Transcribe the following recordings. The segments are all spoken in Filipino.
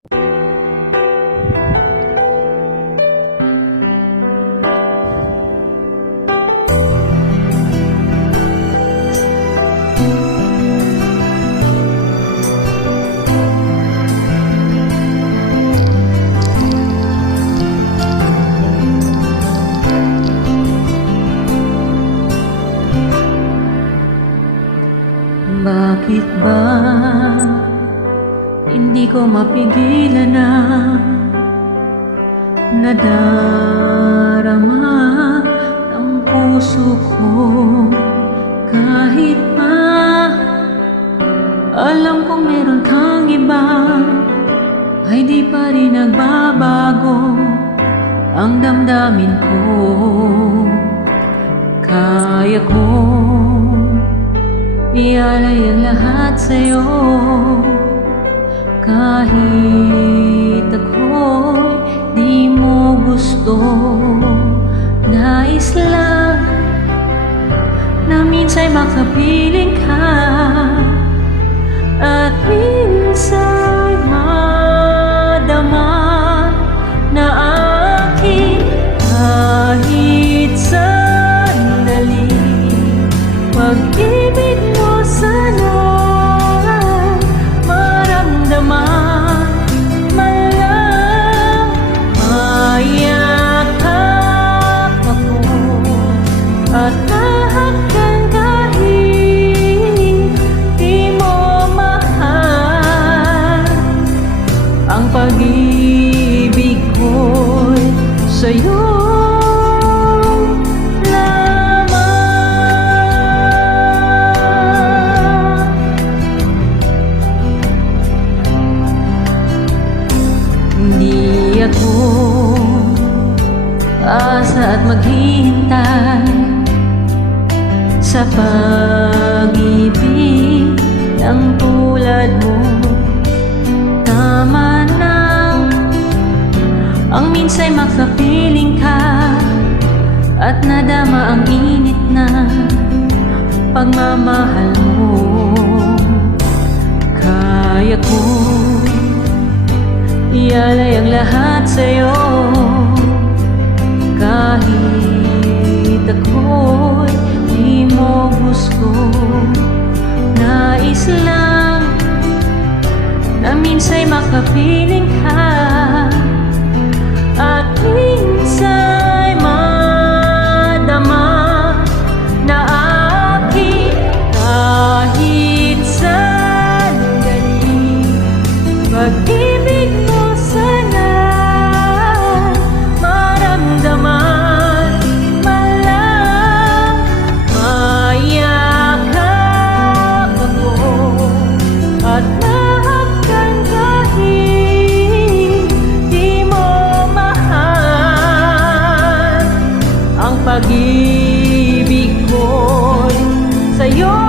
Bakit ba hindi ko mapigilan na nadarama ng puso ko? Kahit pa alam kong meron kang iba, ay di pa rin nagbabago ang damdamin ko. Kaya ko ialay ang lahat sa'yo, kahit ako'y di mo gusto. Nais lang na minsan'y makapiling ka, at minsan'y madama na aking kahit sandali. Pag-ibig mo sana maramdaman, malang mayakap ako at nahagkan kahit di mo mahal. Ang pag-ibig ko'y sa'yo asa at maghihintay sa pag-ibig ng tulad mo. Tama na ang minsan'y makapiling ka at nadama ang init na pagmamahal mo. Kaya ko ialay ang lahat sa'yo, kahit ako'y di mo gusto. Nais lang na minsan'y makapiling ka, at minsan'y madama na aking kahit sandali. Pag-ibig mo sana maramdaman, malang mayakap ako at nahagkan kahit di mo mahal. Ang pag-ibig ko'y sa'yo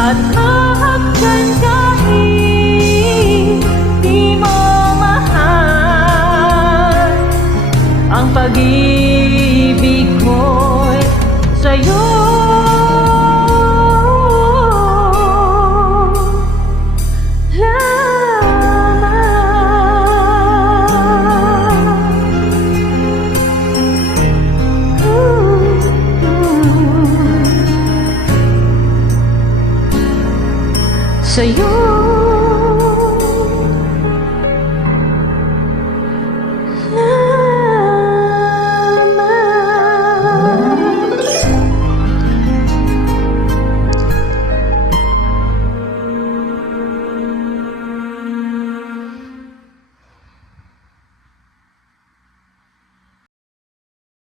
at mahagkan kahit di mo mahal. Ang pag-ibig ko'y sa'yo sa'yo.